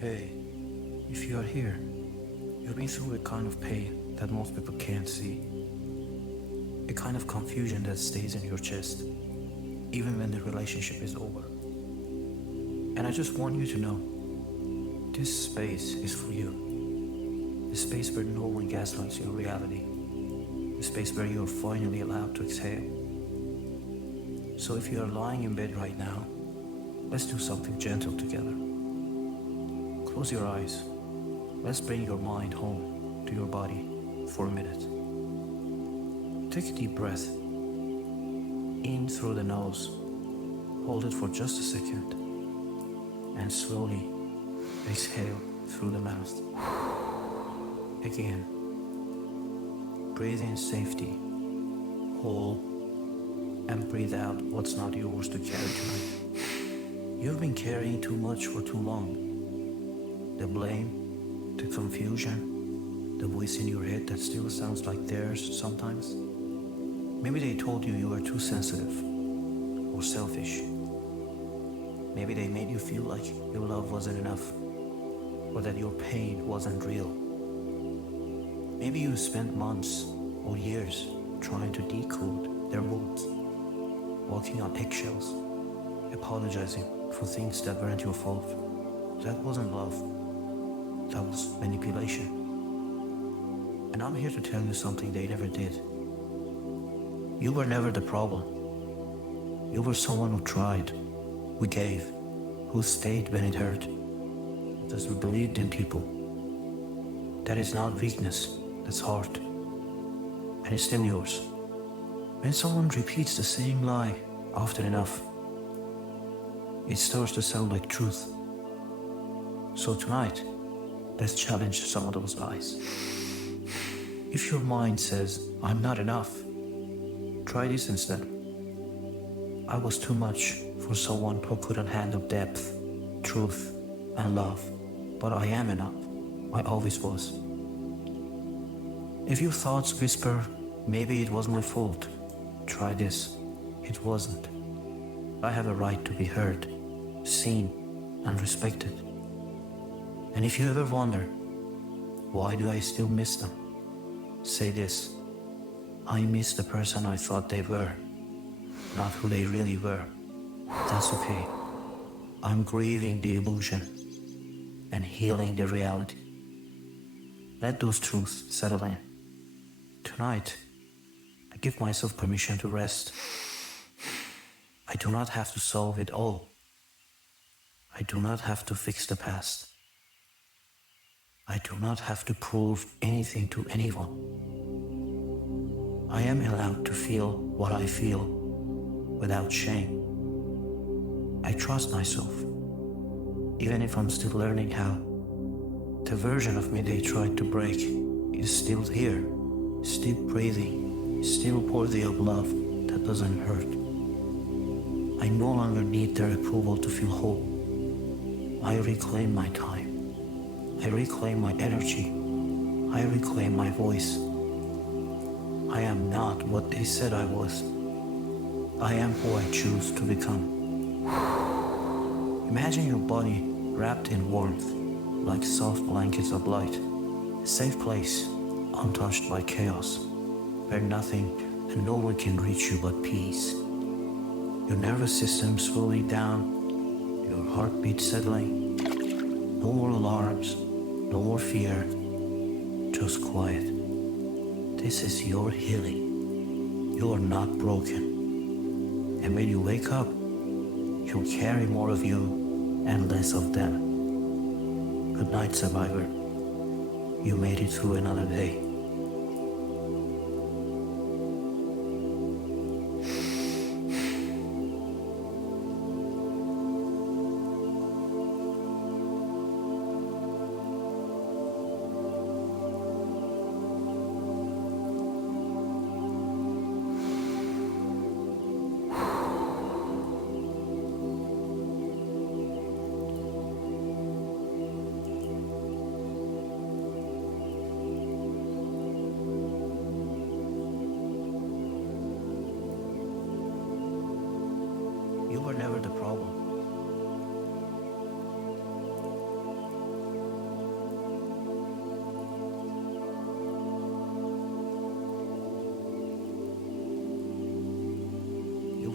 Hey, if you are here, you've been through a kind of pain that most people can't see. A kind of confusion that stays in your chest, even when the relationship is over. And I just want you to know, this space is for you. The space where no one gaslights your reality. The space where you are finally allowed to exhale. So if you are lying in bed right now, let's do something gentle together. Close your eyes. Let's bring your mind home to your body for a minute. Take a deep breath in through the nose. Hold it for just a second. And slowly exhale through the mouth. Again. Breathe in safety, whole, and breathe out what's not yours to carry tonight. You've been carrying too much for too long. The blame, the confusion, the voice in your head that still sounds like theirs sometimes. Maybe they told you were too sensitive or selfish. Maybe they made you feel like your love wasn't enough or that your pain wasn't real. Maybe you spent months or years trying to decode their moods, walking on eggshells, apologizing for things that weren't your fault. That wasn't love. That was manipulation. And I'm here to tell you something they never did. You were never the problem. You were someone who tried, who gave, who stayed when it hurt, because we believed in people. That is not weakness, that's heart. And it's still yours. When someone repeats the same lie often enough, it starts to sound like truth. So tonight, let's challenge some of those lies. If your mind says, I'm not enough, try this instead. I was too much for someone who couldn't handle depth, truth, and love, but I am enough. I always was. If your thoughts whisper, maybe it was my fault, try this. It wasn't. I have a right to be heard, seen, and respected. And if you ever wonder, why do I still miss them? Say this: I miss the person I thought they were, not who they really were. That's okay. I'm grieving the illusion and healing the reality. Let those truths settle in. Tonight, I give myself permission to rest. I do not have to solve it all. I do not have to fix the past. I do not have to prove anything to anyone. I am allowed to feel what I feel without shame. I trust myself, even if I'm still learning how. The version of me they tried to break is still here, still breathing, still worthy of love that doesn't hurt. I no longer need their approval to feel whole. I reclaim my time. I reclaim my energy. I reclaim my voice. I am not what they said I was. I am who I choose to become. Imagine your body wrapped in warmth, like soft blankets of light. A safe place, untouched by chaos, where nothing and no one can reach you but peace. Your nervous system slowing down, your heartbeat settling. No more alarms, no more fear, just quiet. This is your healing. You are not broken. And when you wake up, you'll carry more of you and less of them. Good night, survivor. You made it through another day.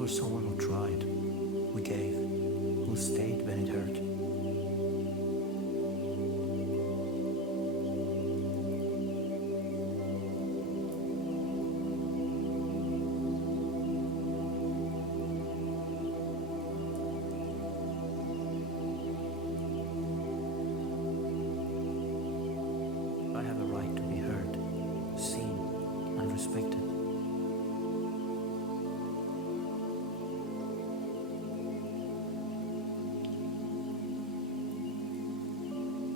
were someone who tried, who gave, who stayed when it hurt. I have a right to be heard, seen, and respected.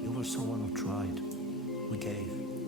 You were someone who tried, who gave,